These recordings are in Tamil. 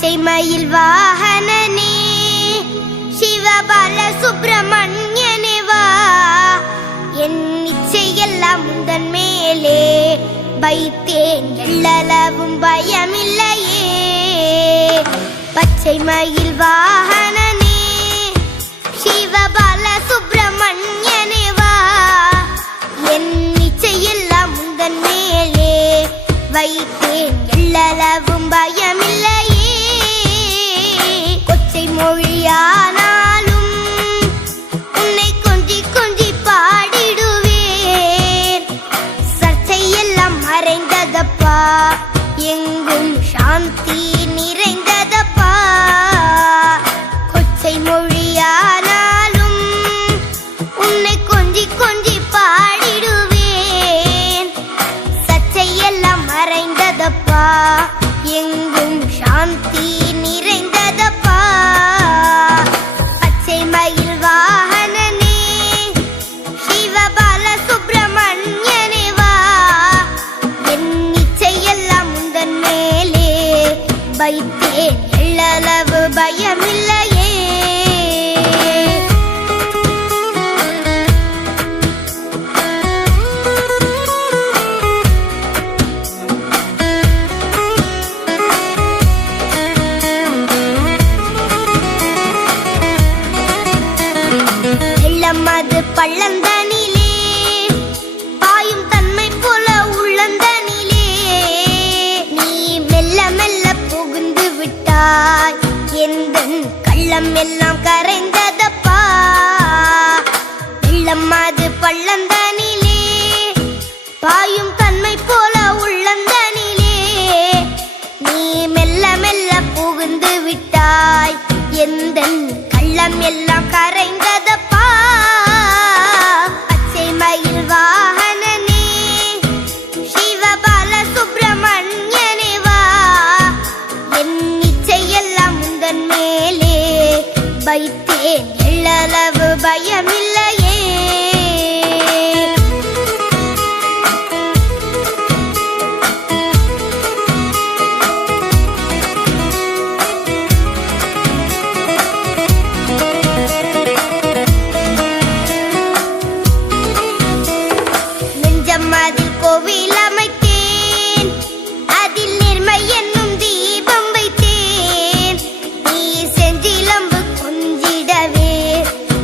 பச்சை மயில் வாகனனே சிவபால சுப்பிரமணியனே வா, என் இச்சையெல்லாம் உந்தன் மேலே வைத்தேன், எள்ளளவும் பயமில்லையே. பச்சை மயில் வாகனனே சிவபால சுப்பிரமணியனே வா, என் இச்சையெல்லாம் உந்தன் மேலே வைத்தேன், எள்ளளவும் பயமில்லையே. கொச்சை மொழியானாலும் உன்னை கொஞ்சி கொஞ்சி பாடிடுவேன், சர்ச்சையெல்லாம் மறைந்ததப்பா, எங்கும் சாந்தி நிறைந்ததப்பா. கொச்சை மொழியானாலும் உன்னை கொஞ்சி கொஞ்சி பாடிடுவேன், சர்ச்சையெல்லாம் மறைந்ததப்பா, எங்கும் சாந்தி நிறைந்ததப்பா. பச்சை மயில் வாகனனே சிவபால சுப்பிரமணியனே வா, என் இச்சையெல்லாம் உந்தன் மேலே வைத்தேன், எள்ளளவு பயமில்லையே. அது பள்ளந்தனிலே பாயும் தன்மை போல உள்ளந்தனிலே, நீ மெல்ல மெல்ல புகுந்து விட்டாய், எந்தன் கள்ளம் எல்லாம் கரைந்ததப்பா. வெள்ளம் அது பள்ளந்தனிலே பாயும் தன்மை போல உள்ளந்தனிலே, நீ மெல்ல மெல்ல புகுந்து விட்டாய், எந்தன் கள்ளம் எல்லாம் கரைந்ததப்பா. பச்சை மயில் வாகனனே சிவபால சுப்பிரமணியனே வா, என் இச்சையெல்லாம் உந்தன் மேலே வைத்தேன், எள்ளளவு பயமில்லையே. அதில் கோவில் அமைத்தேன், அதில் நிர்மை என்னும் தீபம் வைத்தேன், நீ செஞ்சிலம்பு கொஞ்சிடவே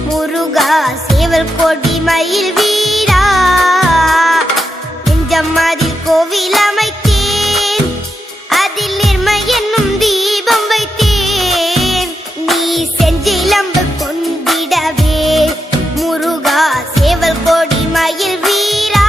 முருகா சேவல் கொடி மயில் வீரா. நெஞ்சம் அதில் கோவில் அமைத்தேன், அதில் நிர்மை என்னும் தீபம் வைத்தேன், நீ செஞ்சிலம்பு கொண்டிடவே முருகா சேவல் கொடி மயில் வீரா.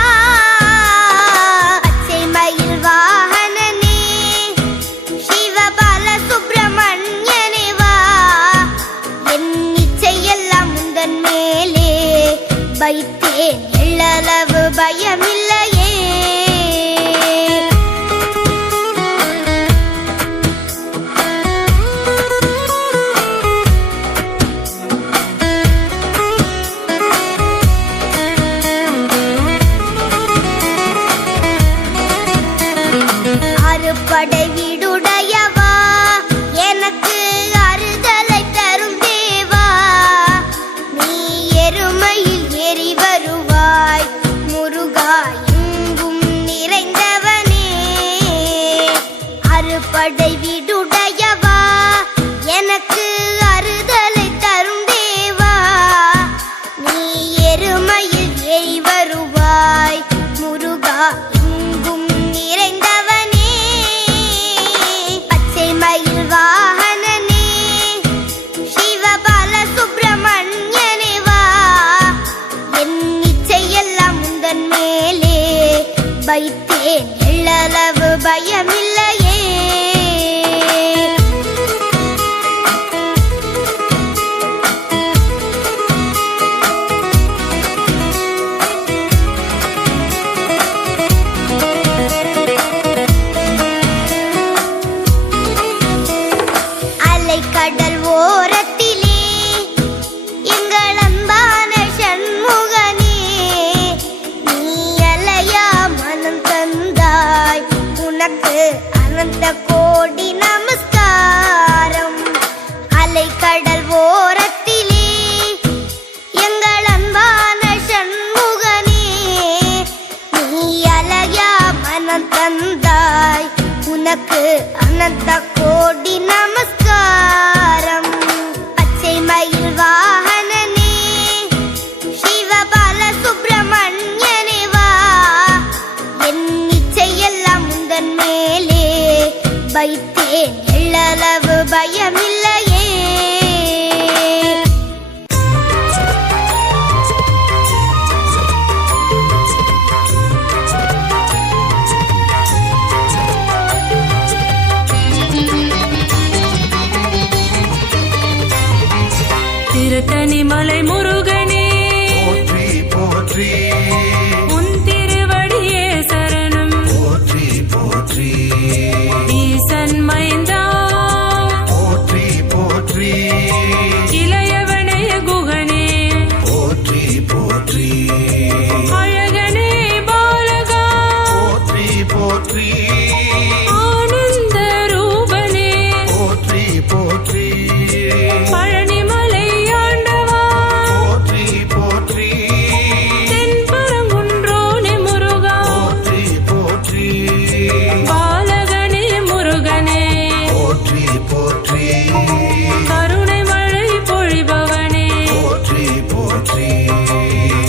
வைத்தேன், எள்ளளவு பயமில்லையே. அறுபடை வீடுடையவா, எனக்கு அறுதலை தரும் தேவா, நீ எருமையில் ஏறி வருவாய் முருகா, எங்கும் நிறைந்தவனே. அறுபடை வீடுடையவா, எனக்கு அறுதலை தரும் தேவா, நீ எருமையில் ஏறி வருவாய் முருகா, எங்கும் நிறைந்தவனே. பச்சை மயில் வாகனனே சிவபால சுப்பிரமணியனே வா, என் இச்சையெல்லாம் உந்தன் மேலே வைத்தேன், எள்ளளவு பயமில்லையே. கடல் ஓரத்திலே எங்கள் அன்பான சண்முகனே, நீ அலையா மனம் தந்தாய், உனக்கு அனந்த கோடி நமஸ்கார். அனந்த கோடி நமஸ்காரம். பச்சை மயில் வாகனனே சிவபால சுப்பிரமணியனே வா, என் இச்சையெல்லாம் முந்தன் மேலே வைத்தேன், எள்ளளவு பயமில்லையே. திருத்தணி மலை முருகனே போற்றி போற்றி, உன் திருவடியே சரணம். போற்றி போற்றி, ஈசன் மைந்தா போற்றி போற்றி, இளையவனைய குகனே போற்றி போற்றி, அழகனே பாலகா போற்றி போற்றி, ஆனந்த ரூபனே போற்றி போற்றி, பழனிமலை ஆண்டவா போற்றி போற்றி, தென்பரங்குன்றோனே முருகா போற்றி போற்றி, பாலகனே முருகனே போற்றி போற்றி, கருணை மழை பொழிபவனே போற்றி போற்றி,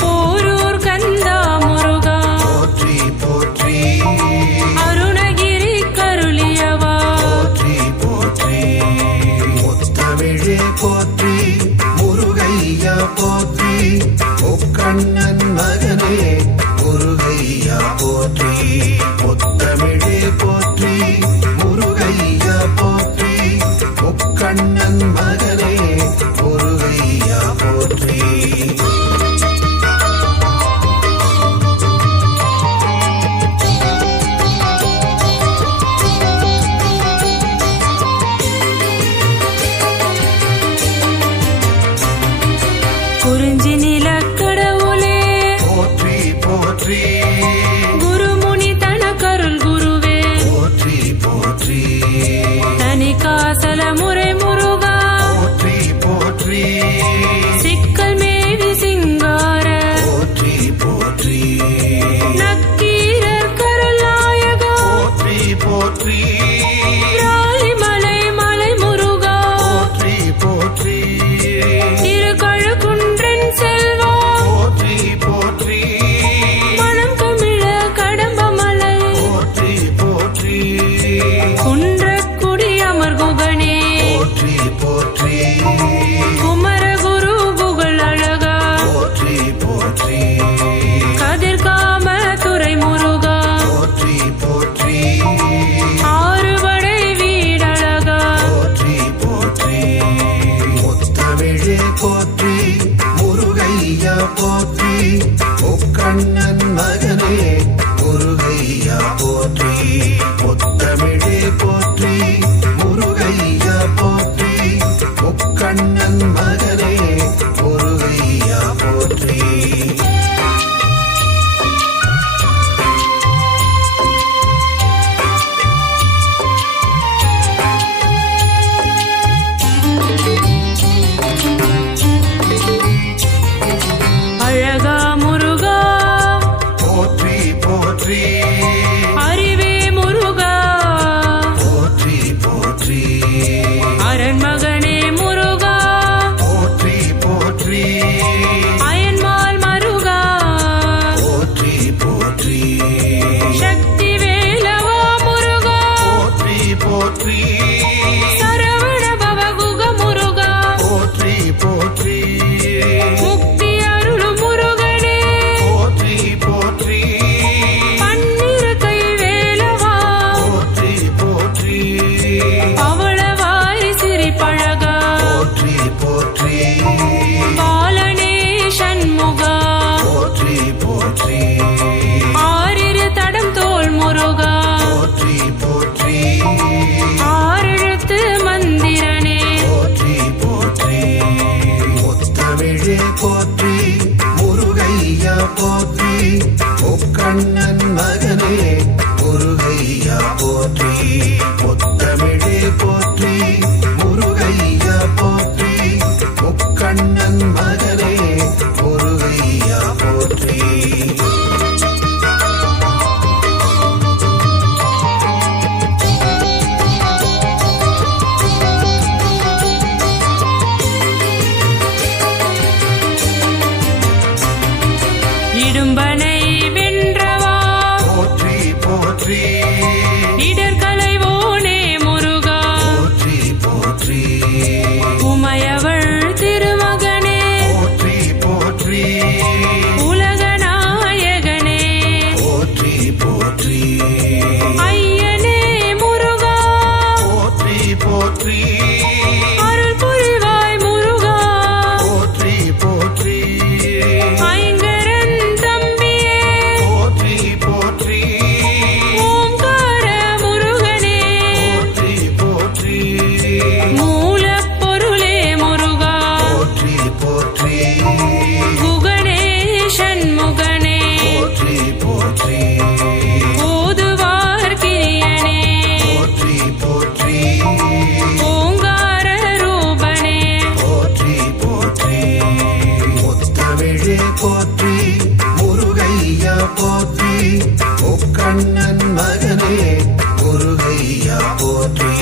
போரூர் கந்தா முருகா போற்றி போற்றி, அருணகிரி கருளியவா போற்றி போற்றி, முத்தமிழே போற்றி, முருகையா போற்றி, முக்கண்ணன் மகனே முருகையா போற்றி, முத்தமிழே போற்றி, முருகையா போற்றி, முக்கண்ணன் மகனே முருகையா போற்றி. குறிஞ்சி நிலக்கடவுளே போற்றி போற்றி, குருமுனி தனக்கருள் குருவே போற்றி போற்றி, தனி காசல முறை முருகா போற்றி போற்றி, சிக்கல் மேவி சிங்கார போற்றி போற்றி, நக்கீரர் கருள் நாயகா போற்றி போற்றி, ராலிமலை மலை முருகா போற்றி போற்றி, திருக்கழுக்குன்றன் செல்வா போற்றி போற்றி, மனம் கமிழ கடம்பமலை போற்றி போற்றி, குன்றக்குடி அமர் குகனே போற்றி போற்றி, குமரகுரு புகழ் அழகா போற்றி போற்றி, கதிர்காம துறை முருகா போற்றி போற்றி, ஆறுபடை வீடழகா போற்றி போற்றி, முத்தமிழே போற்றி, முருகையா போற்றி, முக்கண்ணன் மகனே முருகையா போற்றி, முத்தமிழே போற்றி, முருகையா போற்றி, முக்கண்ணன் மகனே முருகையா போற்றி. அழகா முருகா போற்றி போற்றி, அறிவே முருகா போற்றி போற்றி, அரண்மகனே முருகா போற்றி போற்றி, அயன்மால் மருகா போற்றி போற்றி, சக்தி வேலவா முருகா போற்றி போற்றி, சரவண பவகுக முருகா போற்றி போற்றி, முக்தி அருளு முருகனே போற்றி போற்றி, பன்னிரு கை வேலவா போற்றி போற்றி, பவளவாய் சிரிப்பழகா போற்றி போற்றி, பாலனே சண்முகா போற்றி போற்றி, ஆறிரு தடம் தோள் முருகா போற்றி போற்றி, ஆறெழுத்து மந்திரனே போற்றி போற்றி, முத்தமிழே போற்றி, முருகையா போற்றி, முக்கண்ணன் மகனே முருகையா போற்றி, முத்தமிழே போற்றி, முருகையா போற்றி, முக்கண்ணன் மகனே முருகையா போற்றி. போற்றி அருள் புரிவாய் முருகா போற்றி போற்றி ஐங்கரன் தம்பியே போற்றி போற்றி ஓம்கார முருகனே போற்றி போற்றி மூலப்பொருளே முருகா போற்றி போற்றி குகனே சண்முகனே போற்றி போற்றி ஓதுவார் கிரியனே போற்றி போற்றி ஓங்கார ரூபனே போற்றி போற்றி முத்தமிழே போற்றி முருகையா போற்றி முக்கண்ணன் மகனே முருகையா போற்றி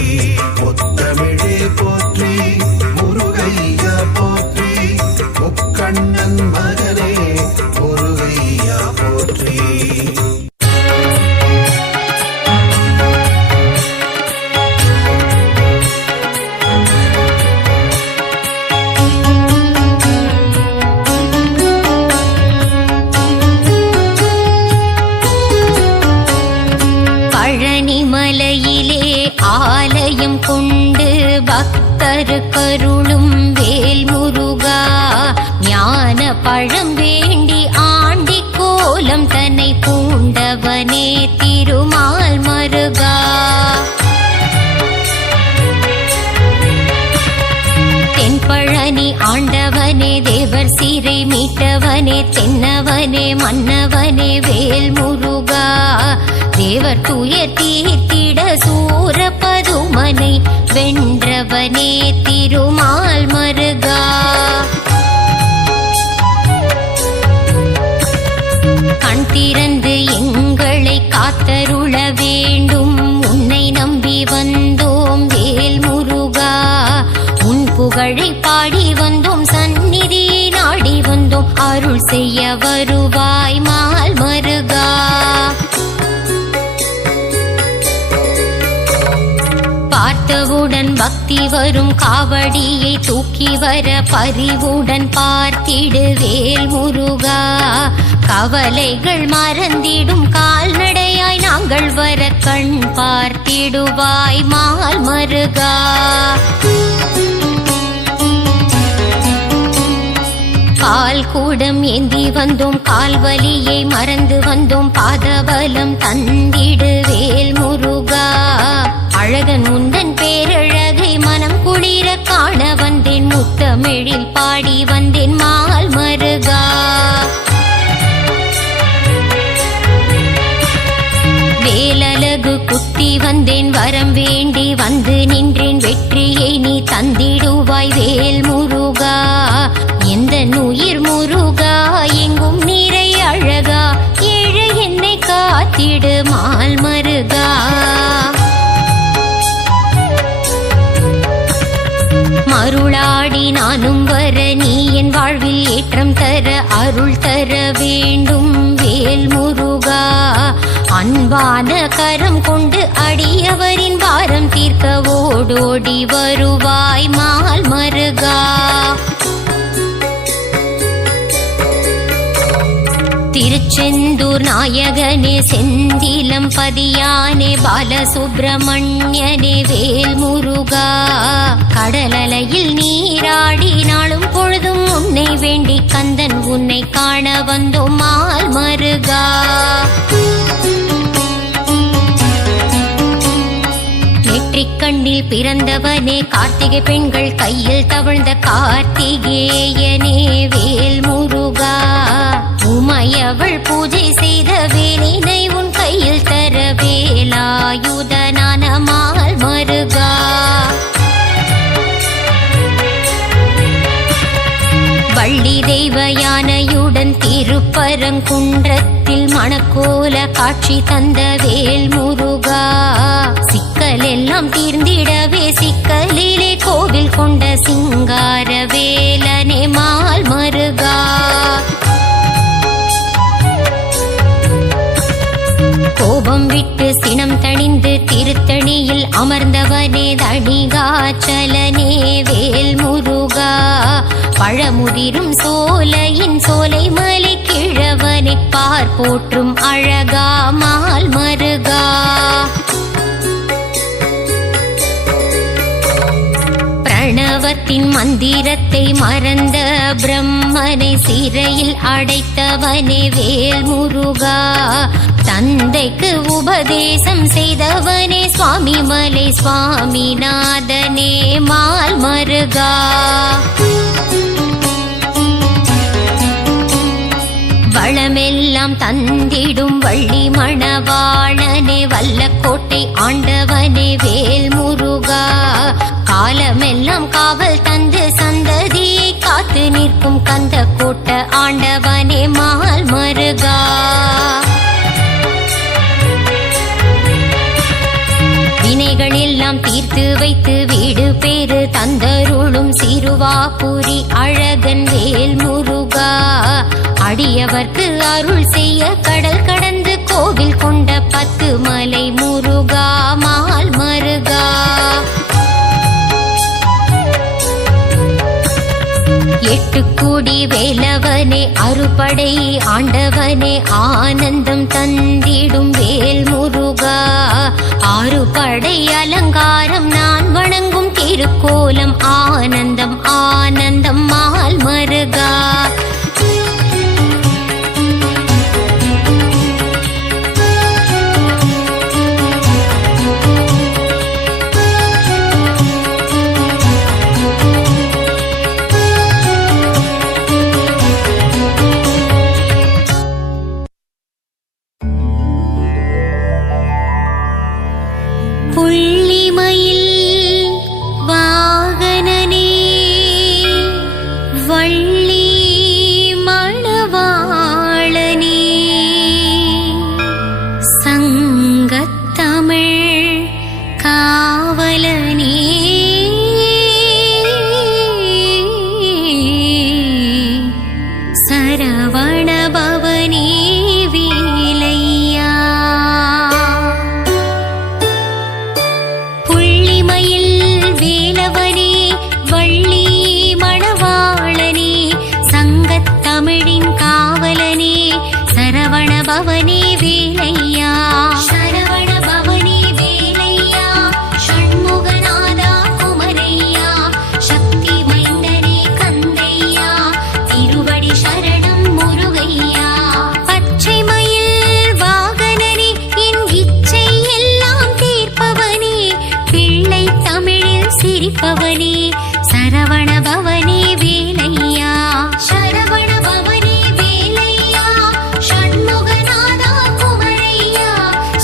முத்தமிழே போற்றி முருகையா போற்றி முக்கண்ணன் மகனே முருகையா போற்றி பழனிமலையிலே ஆலயம் கொண்டு பக்தருக்கருளும் வேல் முருகா ஞான பழம் வேண்டி ஆண்டி கோலம் தன்னை பூண்டவனே திருமால் மருகா தென்பழனி ஆண்டவனே தேவர் சீரை மீட்டவனே தென்னவனே மன்னவனே வேல் முருகா தேவர் துயர் தீர்த்திட சூர பதுமனை வென்றவனே திருமால் மருகா கண் திறந்து எங்களை காத்தருள வேண்டும் உன்னை நம்பி வந்தோம் வேல் முருகா உன் புகழை பாடி வந்தோம் சந்நிதி நாடி வந்தோம் அருள் செய்ய வருவாய் மால் மருகா பார்த்தவுடன் பக்தி வரும் காவடியை தூக்கி வர பரிவுடன் பார்த்திடு வேல் முருகா கவலைகள் மறந்திடும் கால்நடையாய் நாங்கள் வர கண் பார்த்திடுவாய் மால் மருகா பால் கூடம் ஏந்தி வந்தோம் கால்வலியை மறந்து வந்தோம் பாதபலம் தந்திடு வேல் முருகா அழகன் உந்தன் பேரழகை மனம் குளிர காண வந்தேன் முத்தமிழில் பாடி வந்தேன் மால் மருகா வேலழகு குத்தி வந்தேன் வரம் வேண்டி வந்து நின்றேன் வெற்றியை நீ தந்திடுவாய் வேல் முருகா எந்த உயிர் முருகா எங்கும் நீரை அழகா ஏழை என்னை காத்திடு மால் மருகா மருளாடி நானும் வர நீ என் வாழ்வில் ஏற்றம் தர அருள் தர வேண்டும் வேல் முருகா அன்பான கரம் கொண்டு அடியவரின் பாரம் தீர்க்க ஓடோடி வருவாய் மால் மருகா திருச்செந்தூர் நாயகனே செந்திலம் பதியானே பாலசுப்பிரமணியனே வேல் முருகா கடலலையில் நீராடி நாளும் பொழுதும் உன்னை வேண்டி கந்தன் உன்னை காண வந்தோம் மால் மருகா நெற்றிக் கண்ணில் பிறந்தவனே கார்த்திகை பெண்கள் கையில் தவழ்ந்த கார்த்திகேயனே வேல் முருகா உமையவள் பூஜை செய்த வேலினை உன் கையில் தர வேலாயுதனான மால் மருகா வள்ளி தெய்வ யானையுடன் திருப்பரங்குன்றத்தில் மணக்கோல காட்சி தந்த வேல் முருகா சிக்கல் எல்லாம் தீர்ந்திடவே சிக்கலிலே கோவில் கொண்ட சிங்கார வேலனே மால் மருகா கோபம் விட்டு சினம் தணிந்து திருத்தணியில் அமர்ந்தவனே தணிகாச்சலனே வேல் முருகா பழமுதிரும் சோலையின் சோலை மலை கிழவனை பார் போற்றும் அழகா மால் மருகா பிரணவத்தின் மந்திரத்தை மறந்த பிரம்மனை சிறையில் அடைத்தவனே வேல் முருகா. தந்தைக்கு உபதேசம் செய்தவனே சுவாமி மலை சுவாமிநாதனே மால் மருகா. வளமெல்லாம் தந்திடும் வள்ளி மணவாளனே வல்லக்கோட்டை ஆண்டவனே வேல் முருகா. காலமெல்லாம் காவல் தந்து சந்ததியை காத்து நிற்கும் கந்த கோட்ட ஆண்டவனே மால் மருகா. வினைகள் எல்லாம் தீர்த்து வைத்து வீடு பேறு தந்தருளும் சிறுவாபுரி அழகன் வேல் முருகா. அடியவர்க்கு அருள் செய்ய கடல் கடந்து கோவில் கொண்ட 10 மலை முருகா மால் மருகா. எட்டுக்கூடி வேலவனே அறுபடை ஆண்டவனே ஆனந்தம் தந்திடும் வேல் முருகா. 6 படை அலங்காரம் நான் வணங்கும் திருக்கோலம் ஆனந்தம் ஆனந்தம் மால் மருகா. புள்ளிமயில் வாகனனே வள்ளி மணவாளனே சங்கத்தமிழ் காவலனே சரவணபவனே வேலையா. வேலவனே வள்ளி மணவாளனே சங்கத்தமிழின் காவலனே சரவணபவனே வேலையா. சரவணபவனே வேலையா ஷண்முகநாதா குமரையா சக்தி மைந்தனே கந்தையா திருவடி சரணம் முருகையா. பச்சை மயில் வாகனனே என் இச்சை எல்லாம் தீர்ப்பவனே பிள்ளை தமிழில் சிரிப்பவனே சரவணபவனே வேலையா. சரவணபவனே வேலையா ஷண்முகநாதா குமரையா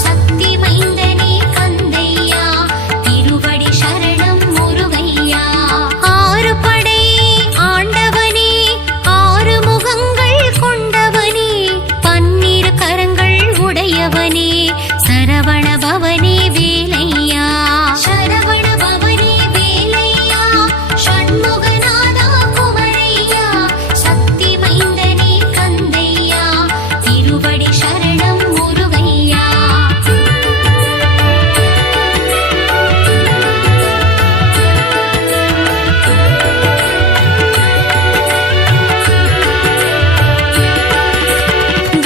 சக்தி மைந்தனே கந்தையா திருவடி சரணம் முருகையா. 6 படை ஆண்டவனே 6 முகங்கள் கொண்டவனே 12 கரங்கள் உடையவனே சரவணபவனே வேலையா. சரவணபவனே வேலையா ஷண்முகநாதா குமரையா சக்தி மைந்தனே கந்தையா திருவடி சரணம் முருகையா.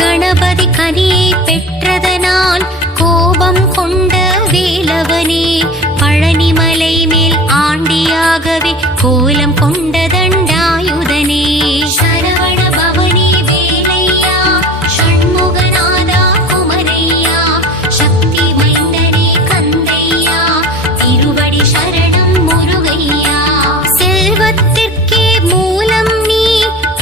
கணபதி கனியை பெற்றதனால் கோபம் கொண்ட வேலவனே பழனிமலை மேல் ஆண்டியாகவே கோலம் கொண்ட தண்டாயுதனே சரவணபவனே வேலையா ஷண்முகநாதா குமரையா சக்தி மைந்தனே கந்தையா திருவடி சரணம் முருகையா. செல்வத்திற்கே மூலம் நீ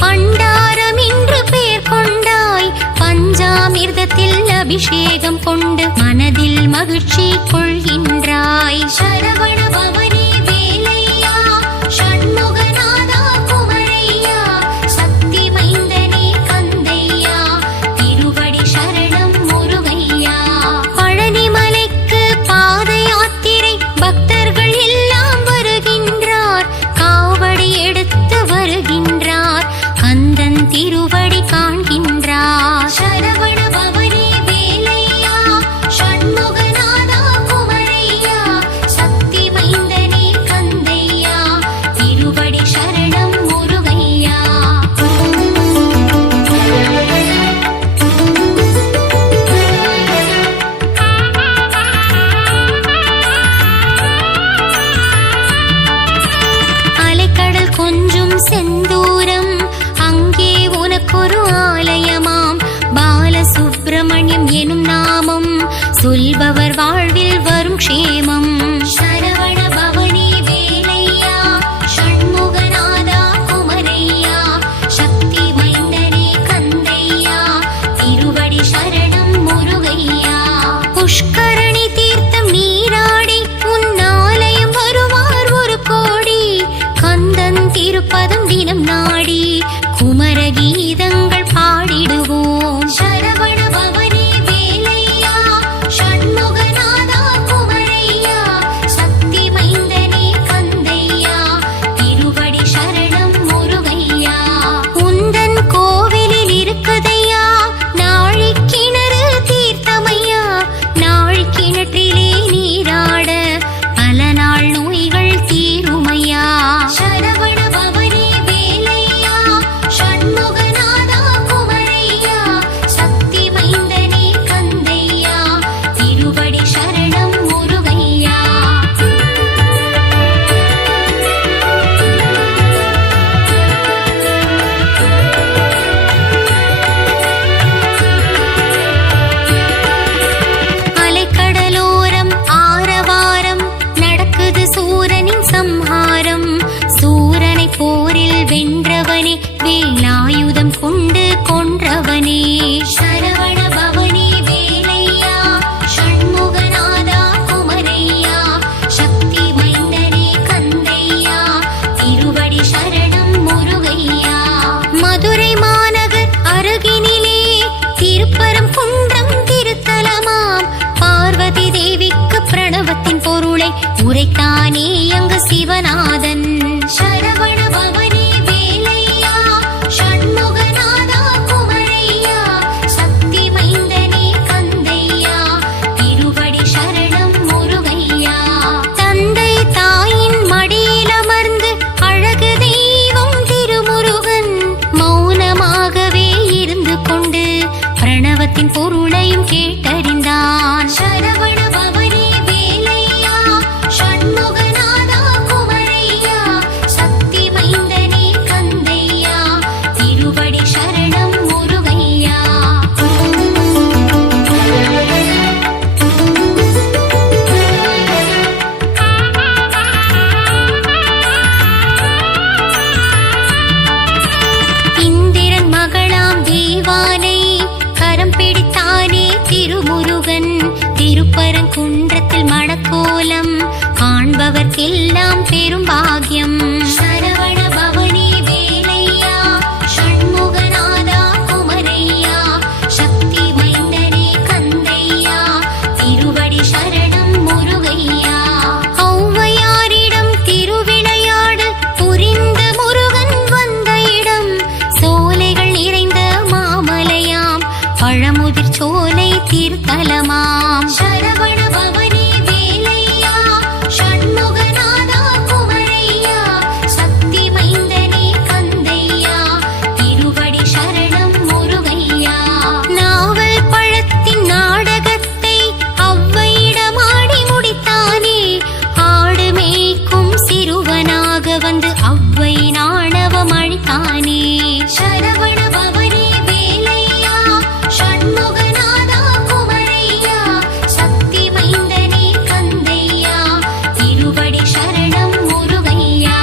பண்டாரம் என்று பெயர் கொண்டாய் பஞ்சாமிர்தத்தில் அபிஷேகம் கொண்டு மனதில் மகிழ்ச்சி கொள்கின்றாய். சரவணபவனே வேலையா ஷண்முகநாதா குமரையா சக்தி மைந்தனே கந்தையா திருவடி சரணம் முருகையா. பழனிமலைக்கு பாத யாத்திரை பக்தர்கள் எல்லாம் வருகின்றார் காவடி எடுத்து வருகின்றார் கந்தன் திருவடி காண்கின்றார். சரவணபவனே வேலையா ஷண்முகநாதா குமரையா சக்தி நமக்கொரு ஆலயமாம் பாலசுப்பிரமணியம் எனும் நாமம் சொல்பவர் வாழ்வில் வரும் க்ஷேமம். சரவண பவனி வேலையா ஷண்முகநாதா குமரையா சக்தி மைந்தனே கந்தையா திருவடி சரணம் முருகையா. புஷ்கரணி தீர்த்தம் நீராடி உன்னாலயம் வருவார் ஒரு கோடி கந்தன் திருப்பதம் தினம் நாடி குமர கீதங்கள் பாடிடுவோம். சரவண பவனி வேலையா ஷண்முகநாதா குமரையா சக்தி மைந்தனே கந்தையா திருவடி சரணம் முருகையா. உந்தன் கோவிலில் இருக்குதையா நாழிக்கிணறு தீர்த்தமையா நாழிக்கிணற்றிலே நீராட பல நாள் நோய்கள் தீருமையா. சரவண பவனி வேலையா ஷண்முகநாதா குமரையா சக்தி மைந்தனே கந்தையா திருவடி சரணம் முருகையா. அலைக்கடலோரம் ஆரவாரம் நடக்குது சூரனின் சம்ஹாரம். சூரனை போரில் வென்றவனே வேலாயுதம் கொண்டு கொன்றவனே. சரவண பவனி வேலையா ஷண்முகநாதா குமரையா சக்தி மைந்தனே கந்தையா திருவடி சரணம் முருகையா. மதுரை மாநகர் அருகினிலே திருப்பரம் குன்றம் திருத்தலமாம் பார்வதி தேவிக்கு பிரணவத்தின் பொருளை உரைத்தானே அங்கு சிவநாதன். சரவண பவனி வேலையா ஷண்முகநாதா குமரையா சக்தி மைந்தனே கந்தையா திருவடி சரணம் முருகையா. தந்தை தாயின் மடியில் அமர்ந்து அழகு தெய்வம் திருமுருகன் மௌனமாகவே இருந்து கொண்டு பிரணவத்தின் பொருளையும் கேட்டறிந்தான். சரவண பவனி வேலையா ஷண்முகநாதா குமரையா சக்தி மைந்தனே கந்தையா திருவடி சரணம் முருகையா. இந்திரன் மகளாம் தேவானை கரம் பிடித்தானே திருமுருகன். திருப்பரங்குன்றத்தில் மணக்கோலம் காண்பவர்க்கெல்லாம் பெரும் பாக்கியம். சரவண பவனி வேலையா ஷண்முகநாதா குமரையா சக்தி மைந்தனே கந்தையா திருவடி சரணம் முருகையா. ஔவையாரிடம் திருவிளையாடு புரிந்த முருகன் வந்த இடம் சோலைகள் நிறைந்த மாமலையாம் பழமுதிர் சோலை தீர்த்தலமாம். சரவண பவனி வேலையா ஷண்முகநாதா குமரையா சக்தி மைந்தனே கந்தையா திருவடி சரணம் முருகையா. நாவல் பழத்தின் நாடகத்தை ஔவையிடமாடி முடித்தானே ஆடு மேய்க்கும் சிறுவனாக வந்து ஔவை நாணவம் அழித்தானே. சரவண பவனி வேலையா ஷண்முகநாதா குமரையா சக்தி மைந்தனே கந்தையா திருவடி சரணம் முருகையா.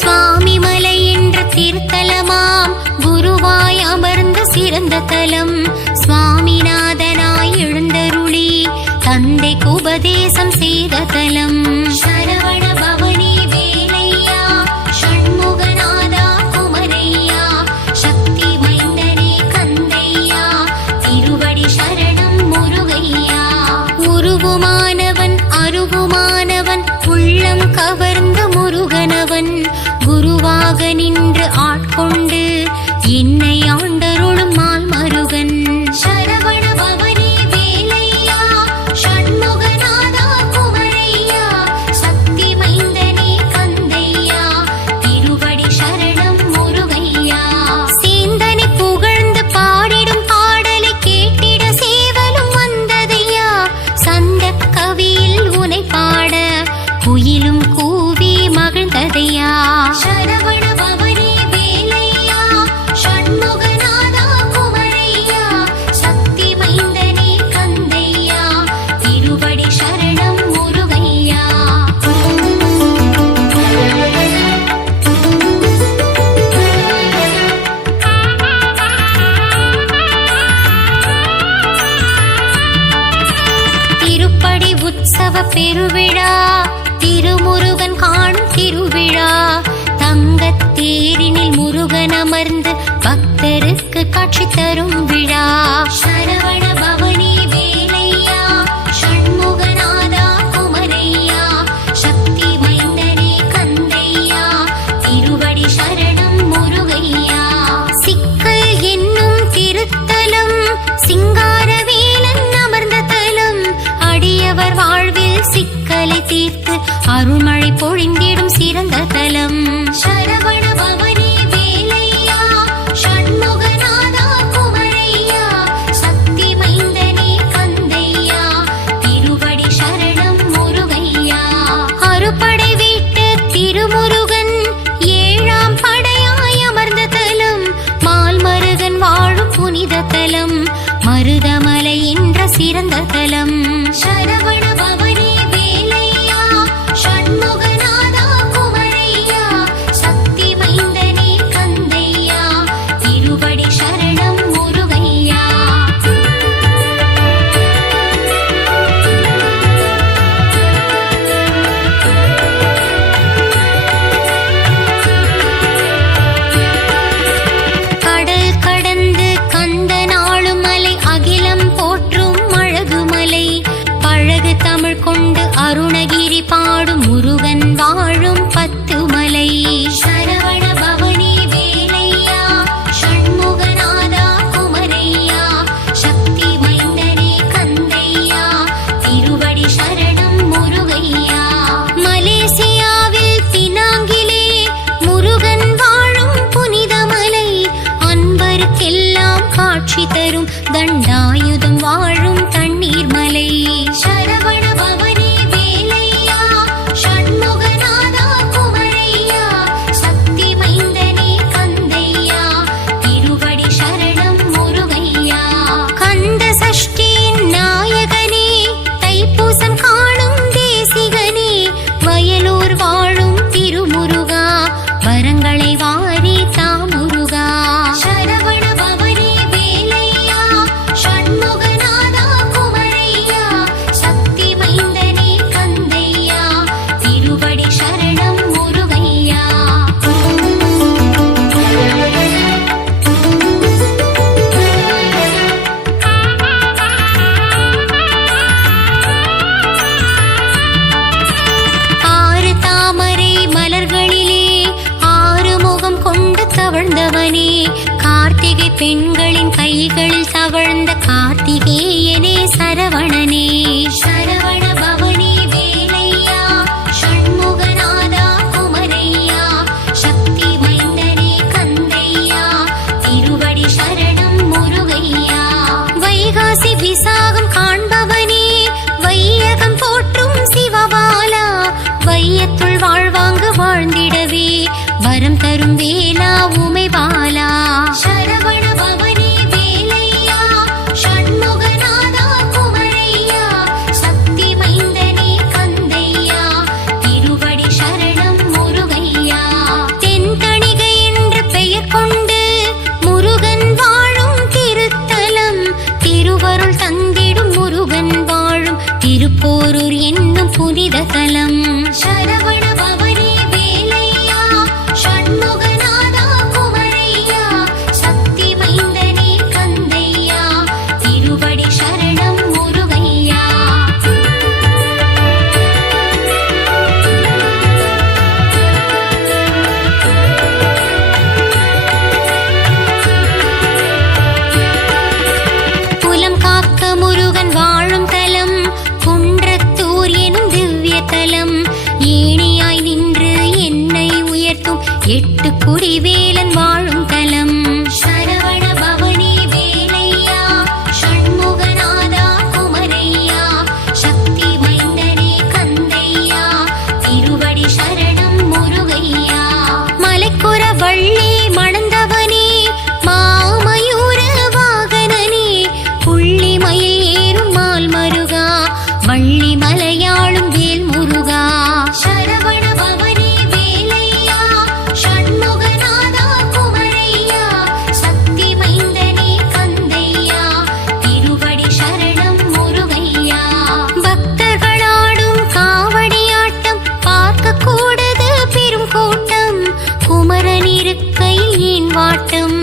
சுவாமி மலை என்ற திருத்தலமாம் குருவாய் அமர்ந்த சிறந்த தலம். சுவாமிநாதனாய் எழுந்தருளி தந்தைக்கு உபதேசம் செய்த தலம். சரவண பவனி வேலையா ஷண்முகநாதா குமரையா சக்தி மைந்தனே கந்தையா திருவடி சரணம் முருகையா. உருவுமானவன் அருவுமானவன் உள்ளம் கவர்ந்த முருகனவன் குருவாக நின்று ஆட்கொண்டு என்னை ஆண்டருளும் மால் மருகன். சரவண பவனி வேலையா ஷண்முகநாதா குமரையா சக்தி மைந்தனே கந்தையா திருவடி சரணம் முருகையா. சேந்தனை புகழ்ந்து பாடிடும் பாடலை கேட்டிட சேவ பக்தருக்கு காட்சி தரும் விழா. சரவண பவனி வேலையா, ஷண்முகநாதா குமரையா, சக்தி மைந்தனே கந்தையா, திருவடி சரணம் முருகையா. சிக்கல் என்னும் திருத்தலம் சிங்காரவேலன் அமர்ந்த தலம், அடியவர் வாழ்வில் சிக்கலை தீர்த்து அருள்மழை பொழிந்திடும் சிறந்த தலம். சரவண பவனி வேலையா, ஷண்முகநாதா குமரையா, சக்தி மைந்தனே கந்தையா, திருவடி சரணம் முருகையா. அறுபடை வீட்டு திருமுருகன் ஏழாம் படையாய் அமர்ந்த தலம், மால்மருகன் வாழும் புனித தலம், மருதமலை என்ற சிறந்த தலம். சரவண பவனி வேலையா, ஷண்முகநாதா குமரையா, சக்தி மைந்தனே கந்தையா, திருவடி சரணம் முருகையா. கடல் கடந்து கந்தனாளும் மலை, அகிலம் போற்றும் அழகுமலை, பழகு தமிழ் கொண்டு அருணகிரி பாடும் முருகன் வாழும் பத்துமலை. சரவண பவனி வேலையா, ஷண்முகநாதா குமரையா, சக்தி மைந்தனே கந்தையா, திருவடி சரணம் முருகையா. மலேசியாவில் பினாங்கிலே முருகன் வாழும் புனிதமலை, அன்பருக்கெல்லாம் காட்சி தரும் தண்டாயுதம் வாழும் தண்ணீர் மலை. சரவண பவனி வேலையா, ஷண்முகநாதா குமரையா, சக்தி மைந்தனே கந்தையா, திருவடி சரணம் முருகையா. கந்த சஷ்டியின் நாயகனே, தைப்பூசம் காணும் தேசிகனே, வயலூர் வாழும் திருமுருகா, வரங்களை வாரி தாமுருகா. சரவண பவனி வேலையா, ஷண்முகநாதா குமரையா, சக்தி மைந்தனே கந்தையா, திருவடி சரணம் முருகையா. ஆறு தாமரை மலர்களிலே ஆறு முகம் கொண்டு தவழ்ந்தவனே, கார்த்திகை பெண்களின் கைகளில் தவழ்ந்த கார்த்திகேயனே சரவணனே. சரவண பவனி வேலையா, ஷண்முகநாதா குமரையா, சக்தி மைந்தனே கந்தையா, திருவடி சரணம் முருகையா. வைகாசி விசாகம் காண்பவனே, வையகம் போற்றும் சிவபாலா, வையத்துள் வாழ்வாங்கு வாழ்ந்திடவே வரம் தரும் வேலா உமைபாலா. சரவண பவனி வேலையா, ஷண்முகநாதா குமரையா, சக்தி மைந்தனே கந்தையா, திருவடி சரணம் முருகையா. தென்தணிகை என்று பெயர் கொண்டு முருகன் வாழும் திருத்தலம், திருவருள் தந்திடும் முருகன் வாழும் திருப்போரூர் என்னும் புனித தலம். சரவண பவனி வேலையா, ஷண்முகநாதா குமரையா, சக்தி மைந்தனே கந்தையா, திருவடி சரணம் முருகையா. புலம் காக்க முருகன் வாழும் தலம், குன்றத்தூர் எனும் திவ்ய தலம், ஏணியாய் நின்று என்னை உயர்த்தும் எட்டு குடிவேலன் வாழும் தலம். சரவண பவனி வேலையா, ஷண்முகநாதா குமரையா, சக்தி மைந்தனே கந்தையா, திருவடி சரணம் முருகையா. மலைக்குற வள்ளி மணந்தவனே, மாமயூர வாகனனே, புள்ளி மயில் ஏறும் மால் மருகா, வள்ளி மலையாளும் வேல் முருகா. சரவண பவனி வேலையா, ஷண்முகநாதா குமரையா, சக்தி மைந்தனே கந்தையா, திருவடி சரணம் முருகையா. பக்தர்களாடும் காவடியாட்டம் பார்க்க கூடது பெரும் கூட்டம், குமரன் இருக்கையில் ஏன் வாட்டம்,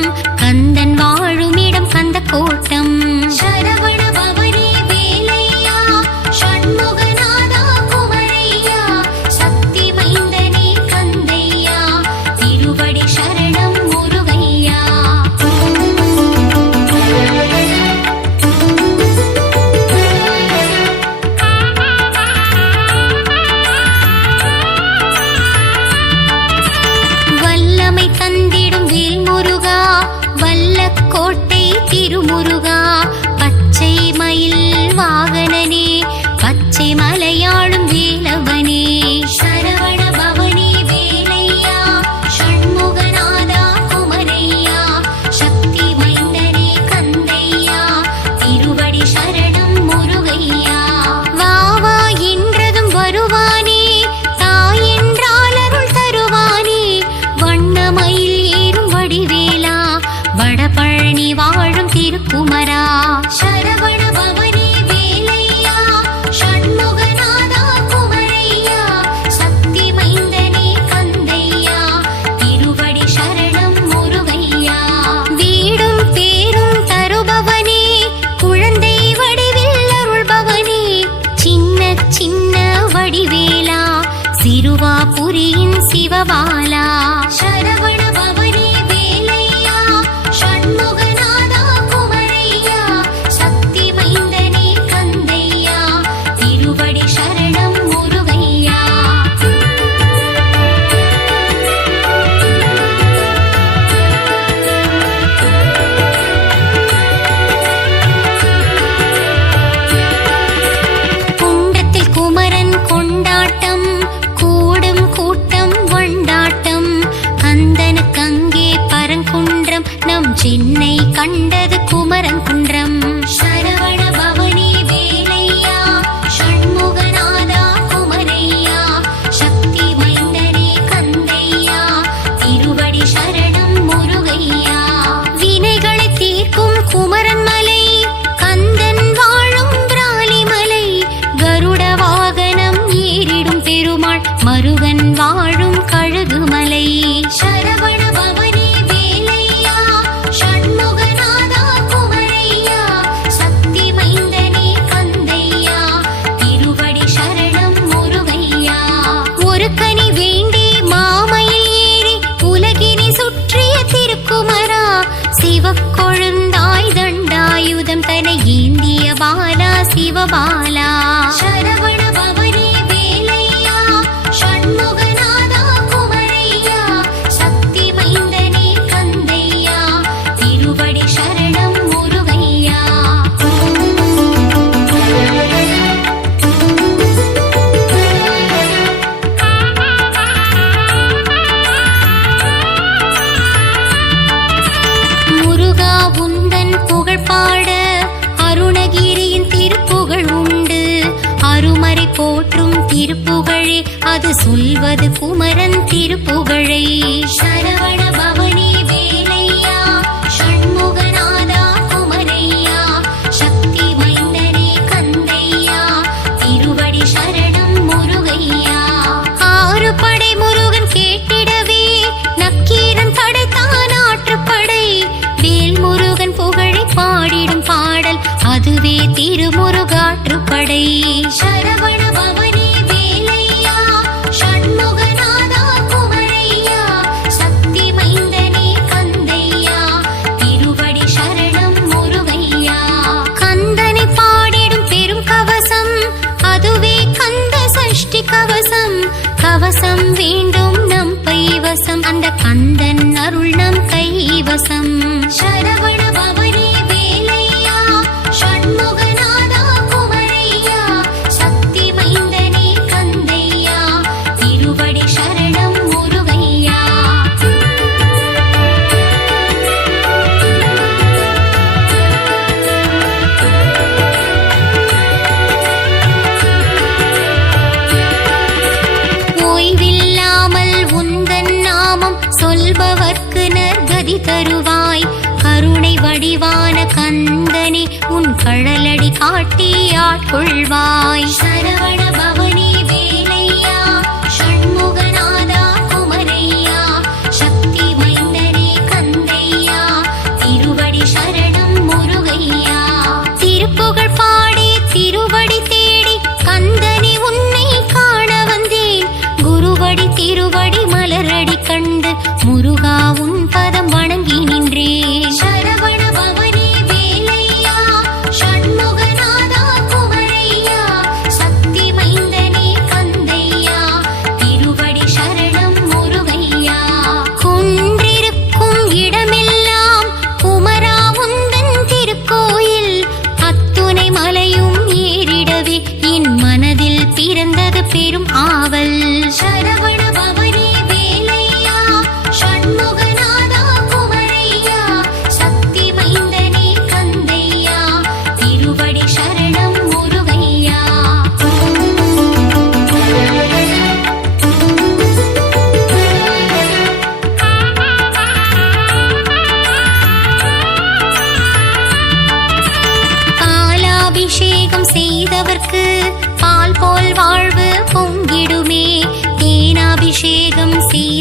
திருமுருகா பச்சை மயில் வாகனனே பச்சை மலையாளும் வேலவனே சரவண பவனி வேலையா ஷண்முகநாதா குமரையா சக்தி மைந்தனே கந்தையா திருவடி சரணம் முருகையா வா வா என்றதும் வருவானே தாய் என்றால் அருள் தருவானே வண்ணமயில் ஏறும் வடிவேலா வடபழனி வாழும் திருக்குமரா சரவண பவனி வேலையா ஷண்முகநாதா குமரையா சக்தி மைந்தனே கந்தையா திருவடி சரணம் முருகையா வீடும் பேரும் தருபவனே குழந்தை வடிவில் அருள்பவனே சின்ன சின்ன வடிவேலா சிறுவாபுரியின் சிவபாலா சரவண பவனி வேலையா ஷண்முகநாதா குமரையா சக்தி மைந்தனே கந்தையா திருவடி சரணம் முருகையா குன்றத்தில் குமரன் கொண்டாட்டம் கூடும் கூட்டம் வண்டாட்டம் கந்தனுக்கங்கே பரங்குன்றம் நம் சென்னை கண்டது குமரன் குன்றம் சரவண பவனி வேலையா ஷண்முகநாதா குமரையா சக்தி மைந்தனே கந்தையா திருவடி சரணம் முருகையா வினைகளை தீர்க்கும் குமரன் மலை கந்தன் வாழும் பிராலிமலை கருட வாகனம் ஏறிடும் பெருமாள் மருகன் வாழும் கழுகுமலை சரவண பவனி வேலையா ஷண்முகநாதா குமரையா சக்தி மைந்தனே கந்தையா திருவடி சரணம் முருகையா ஒரு கனி வேண்டி மாமையில் ஏறி உலகினை சுற்றிய திருக்குமரா சிவக்கொழுந்தாய் தண்டாயுதம் தன ஏந்திய பாலா சிவபாலா சரவண பவனி வேலையா ஷண்முகநாதா குமரையா சக்தி மைந்தனே கந்தையா திருவடி சரணம் முருகையா முருகா உந்தன் புகழ் பாட அருணகிரியின் திருப்புகழ் உண்டு அருமறை போற்றும் திருப்புகழே அது சொல்வது குமரன் திருப்புகழை சரவண பவனி வேலையா ஷண்முகநாதா குமரையா சக்தி மைந்தனே கந்தையா திருவடி சரணம் முருகையா ஆறு படை முருகன் கேட்டிடவே நக்கீரன் படைத்தான் ஆற்றுப்படை வேல் முருகன் புகழை பாடிடும் பாடல் அதுவே திருமுருகாற்றுப்படை சரவண பவனி வேலையா ஷண்முகநாதா குமரையா சக்தி மைந்தனே கந்தையா திருவடி சரணம் முருகையா கந்தனை பாடிடும் பெரும் கவசம் அதுவே கந்த சஷ்டி கவசம் கவசம் வேண்டும் நம் பைவசம் அந்த கந்தன் அருள் நம் கைவசம் சரவண பவனி வேலையா ஷண்முகநாதா குமரையா சக்தி மைந்தனே கந்தையா திருவடி சரணம் முருகையா ஓய்வில்லாமல் உந்தன் நாமம் சொல்பவர்க்கு நற்கதி தருவாய் கருணை வடிவான கந்தனே உன் கழலடி காட்டி ஆட்கொள்வாய் சரவண பவனி வேலையா ஷண்முகநாதா குமரையா சக்தி மைந்தனே கந்தையா திருவடி சரணம் முருகையா திருப்புகழ் பாடி திருவடி தேடி கந்தனே உன்னை காண வந்தேன் குருவடி திருவடி மலரடி கண்டு முருகா உன் பதம் வணங்கி நின்றேன் சரவண பவனி வேலையா ஷண்முகநாதா குமரையா சக்தி மைந்தனே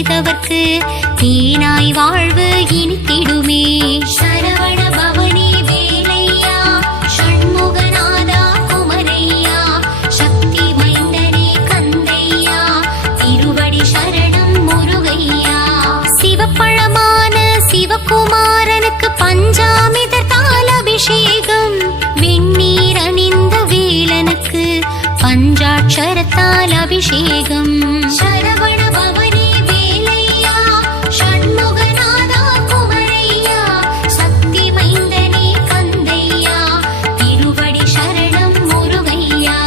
செய்தவர்க்கு தேனாய் வாழ்வு இனித்திடுமே. சரவண பவனி வேலையா ஷண்முகநாதா குமரையா சக்தி மைந்தனே கந்தையா திருவடி சரணம் முருகையா. சிவப்பழமான சிவகுமாரனுக்கு பஞ்சாமிர்தத்தால் அபிஷேகம். வெந்நீர் அணிந்த வேலனுக்கு பஞ்சாட்சரத்தால் அபிஷேகம். சரவண பவனி வேலையா ஷண்முகநாதா குமரையா சக்தி மைந்தனே கந்தையா திருவடி சரணம் முருகையா.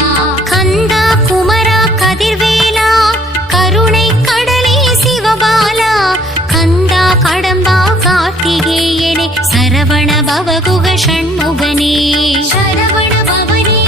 கந்தா குமரா கதிர்வேலா கருணை கடலே சிவபாலா கந்தா கடம்பா கார்த்திகேயனே சரவண பவகுக ஷண்முகனே. சரவண பவனி